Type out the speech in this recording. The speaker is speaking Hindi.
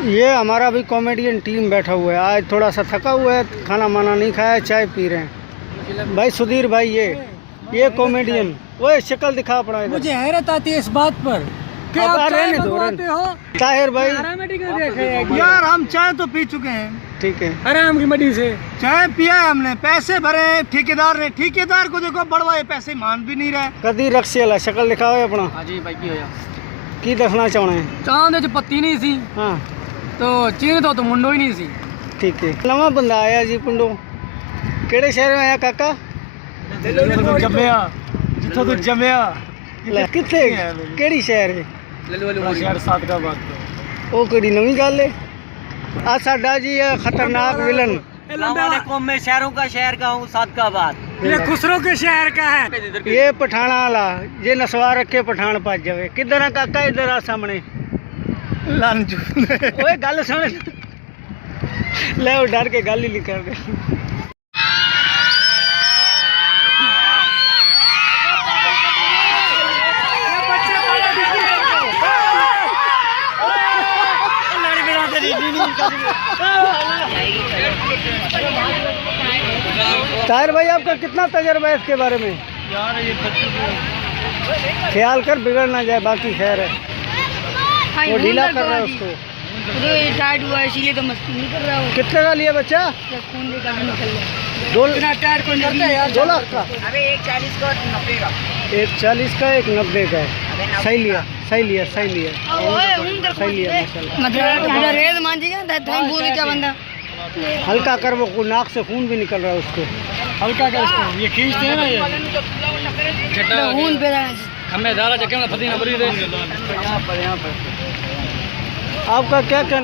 ये हमारा भी कॉमेडियन टीम बैठा हुआ है। आज थोड़ा सा थका हुआ है, खाना माना नहीं खाया, चाय पी रहे हैं। भाई सुधीर भाई, ये कॉमेडियन, वो शक्ल दिखा अपना। मुझे हैरत आती है इस बात पर कि आप चाय बनवाते हो। ताहिर भाई यार हम चाय तो पी चुके हैं, ठीक है, आराम की मड्डी से चाय पिया है हमने, पैसे भरे ठेकेदार ने। ठेकेदार को देखो बड़वाए पैसे मान भी नहीं रहे। कदी रक्सी वाला शक्ल दिखाओ अपना। हाँ जी भाई की होया की दसना चाहना है? चांद च पत्ती नहीं सी, हाँ तो चीन तो मुंडो ही नहीं सी। ठीक है। नवा बंदा आया जी पिंडों, केड़े शहर में आया काका? जम्मिया, जिथों तू जम्मिया। किथे केड़ी शहर है? शहर सादकाबाद। वो केड़ी नवी गल है? आ साडा जी है खतरनाक विलन। मैं शहरों का शहर का हूँ, सादकाबाद। ये खुसरो के शहर का है। ये पठाना वाला, ये नसवा रखे पठान पा जावे। किधर है काका? इधर आ सामने। ओए गल सुन ले, वो डर के गल ही नहीं कर रहे। ताहिर भाई, आपका कितना तजर्बा है इसके बारे में? यार ये ख्याल कर बिगड़ ना जाए, बाकी खैर है। वो ढीला कर रहा है उसको, टाइट हुआ है इसीलिए तो मस्ती नहीं कर रहा हूँ। कितने का लिया बच्चा? खून देखा भी निकल रहा 2 टायर को करते हैं यार। 2 लाख का? अरे 140 का 90 का। 140 का, 190 का है। सही लिया, सही लिया, सही लिया, सही लिया माशाल्लाह। रेत मान जी क्या बंदा हल्का कर, वो नाक से खून भी निकल रहा है उसको। हल्का कर इसको, ये खींचते हैं ना ये खून पे रहा है। हमें ज़्यादा जगह फती ना बरी दे। आपका क्या कहना?